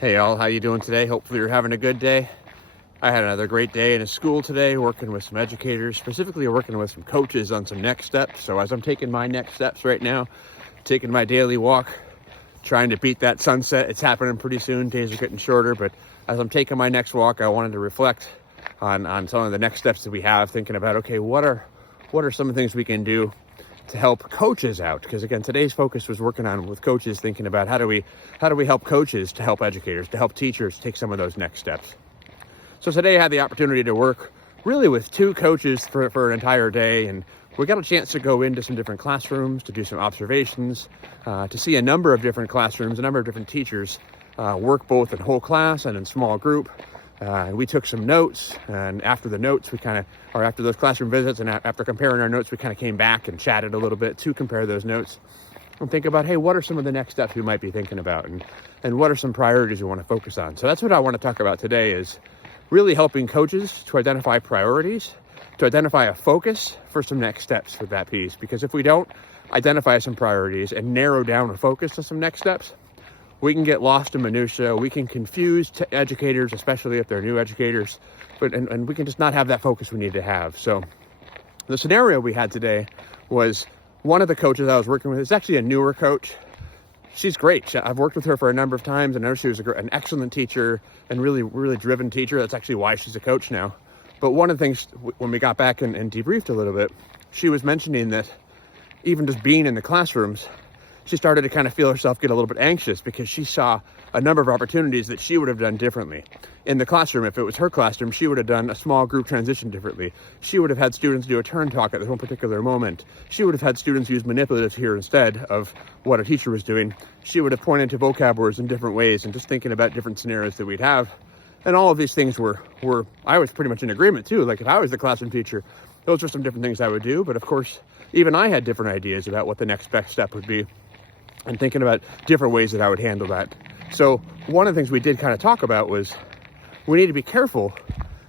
Hey all, how you doing today? Hopefully you're having a good day. I had another great day in a school today, working with some educators, specifically working with some coaches on some next steps. So as I'm taking my next steps right now, taking my daily walk, trying to beat that sunset. It's happening pretty soon. Days are getting shorter, but as I'm taking my next walk, I wanted to reflect on some of the next steps that we have, thinking about, okay, what are some of the things we can do to help coaches out? Because again, today's focus was working on with coaches, thinking about how do we help coaches to help educators, to help teachers take some of those next steps. So today I had the opportunity to work really with two coaches for an entire day, and we got a chance to go into some different classrooms, to do some observations, to see a number of different classrooms, a number of different teachers work both in whole class and in small group. And we took some notes, and after the notes, after those classroom visits and after comparing our notes, we kind of came back and chatted a little bit to compare those notes and think about, hey, what are some of the next steps we might be thinking about, and what are some priorities we want to focus on? So that's what I want to talk about today, is really helping coaches to identify priorities, to identify a focus for some next steps for that piece. Because if we don't identify some priorities and narrow down a focus to some next steps, we can get lost in minutia. We can confuse educators, especially if they're new educators, and we can just not have that focus we need to have. So the scenario we had today was one of the coaches I was working with is actually a newer coach. She's great. I've worked with her for a number of times, and I know she was an excellent teacher and really, really driven teacher. That's actually why she's a coach now. But one of the things, when we got back and debriefed a little bit, she was mentioning that even just being in the classrooms, she started to kind of feel herself get a little bit anxious because she saw a number of opportunities that she would have done differently. In the classroom, if it was her classroom, she would have done a small group transition differently. She would have had students do a turn talk at one particular moment. She would have had students use manipulatives here instead of what a teacher was doing. She would have pointed to vocab words in different ways and just thinking about different scenarios that we'd have. And all of these things were I was pretty much in agreement too. Like if I was the classroom teacher, those were some different things I would do. But of course, even I had different ideas about what the next best step would be, and thinking about different ways that I would handle that. So one of the things we did kind of talk about was we need to be careful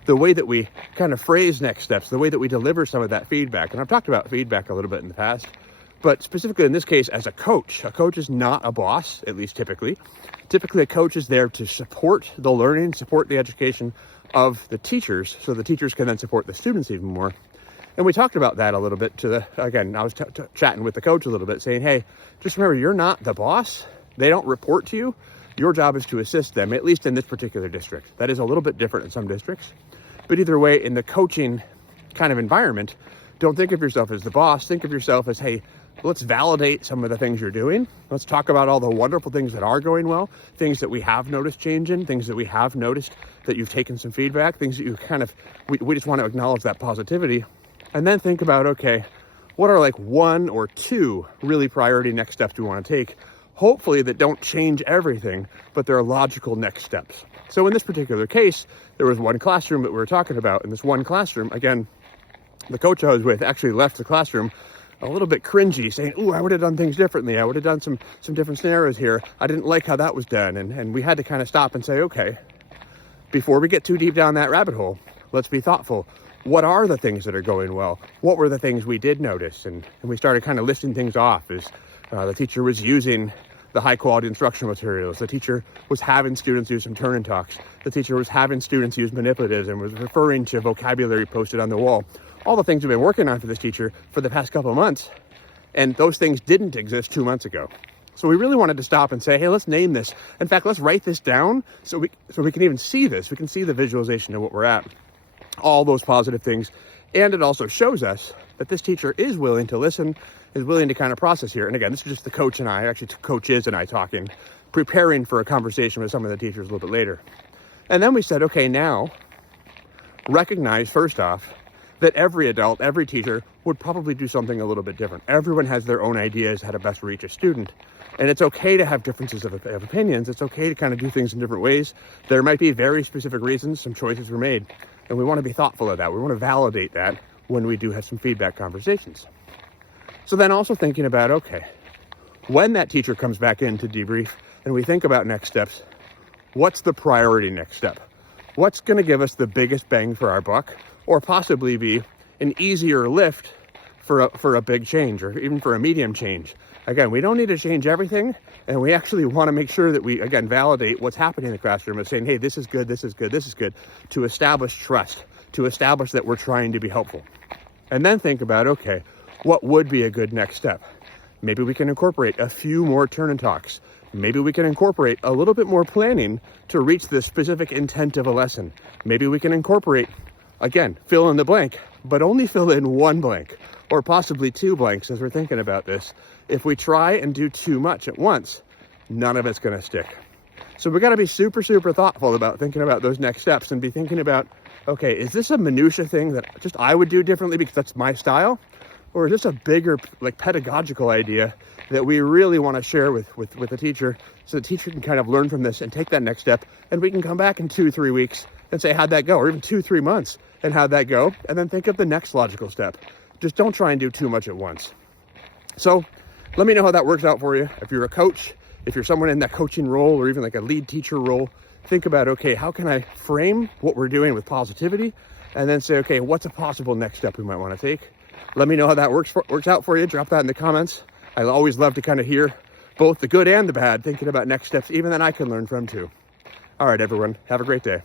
the way that we kind of phrase next steps, the way that we deliver some of that feedback. And I've talked about feedback a little bit in the past, but specifically in this case, as a coach is not a boss, at least typically. Typically, a coach is there to support the learning, support the education of the teachers, so the teachers can then support the students even more. And we talked about that a little bit again, I was chatting with the coach a little bit, saying, hey, just remember, you're not the boss. They don't report to you. Your job is to assist them, at least in this particular district. That is a little bit different in some districts. But either way, in the coaching kind of environment, don't think of yourself as the boss. Think of yourself as, hey, let's validate some of the things you're doing. Let's talk about all the wonderful things that are going well, things that we have noticed changing, things that we have noticed that you've taken some feedback, things that you we just want to acknowledge that positivity. And then think about, okay, what are like one or two really priority next steps we want to take? Hopefully that don't change everything, but they're logical next steps. So in this particular case, there was one classroom that we were talking about. In this one classroom, again, the coach I was with actually left the classroom a little bit cringy, saying, ooh, I would have done things differently. I would have done some different scenarios here. I didn't like how that was done. And we had to kind of stop and say, okay, before we get too deep down that rabbit hole, let's be thoughtful. What are the things that are going well? What were the things we did notice? And we started kind of listing things off as the teacher was using the high quality instructional materials. The teacher was having students use some turn and talks. The teacher was having students use manipulatives and was referring to vocabulary posted on the wall. All the things we've been working on for this teacher for the past couple of months. And those things didn't exist 2 months ago. So we really wanted to stop and say, hey, let's name this. In fact, let's write this down so we can even see this. We can see the visualization of what we're at. All those positive things. And it also shows us that this teacher is willing to listen, is willing to kind of process here. And again, this is just the coach and I, actually coaches and I talking, preparing for a conversation with some of the teachers a little bit later. And then we said, okay, now recognize first off that every adult, every teacher would probably do something a little bit different. Everyone has their own ideas how to best reach a student. And it's okay to have differences of opinions. It's okay to kind of do things in different ways. There might be very specific reasons some choices were made. And we want to be thoughtful of that. We want to validate that when we do have some feedback conversations. So then also thinking about, okay, when that teacher comes back in to debrief and we think about next steps, what's the priority next step? What's going to give us the biggest bang for our buck, or possibly be an easier lift for a big change, or even for a medium change? Again, we don't need to change everything, and we actually want to make sure that we, again, validate what's happening in the classroom and saying, hey, this is good, this is good, this is good, to establish trust, to establish that we're trying to be helpful. And then think about, okay, what would be a good next step? Maybe we can incorporate a few more turn and talks. Maybe we can incorporate a little bit more planning to reach the specific intent of a lesson. Maybe we can incorporate, again, fill in the blank, but only fill in one blank, or possibly two blanks as we're thinking about this. If we try and do too much at once, none of it's going to stick. So we got to be super, super thoughtful about thinking about those next steps and be thinking about, okay, is this a minutia thing that just I would do differently because that's my style? Or is this a bigger, like, pedagogical idea that we really want to share with the teacher, so the teacher can kind of learn from this and take that next step, and we can come back in 2-3 weeks and say, how'd that go? Or even 2-3 months, and how'd that go? And then think of the next logical step. Just don't try and do too much at once. So let me know how that works out for you. If you're a coach, if you're someone in that coaching role, or even like a lead teacher role, think about, okay, how can I frame what we're doing with positivity? And then say, okay, what's a possible next step we might want to take? Let me know how that works out for you. Drop that in the comments. I always love to kind of hear both the good and the bad, thinking about next steps, even that I can learn from too. All right, everyone, have a great day.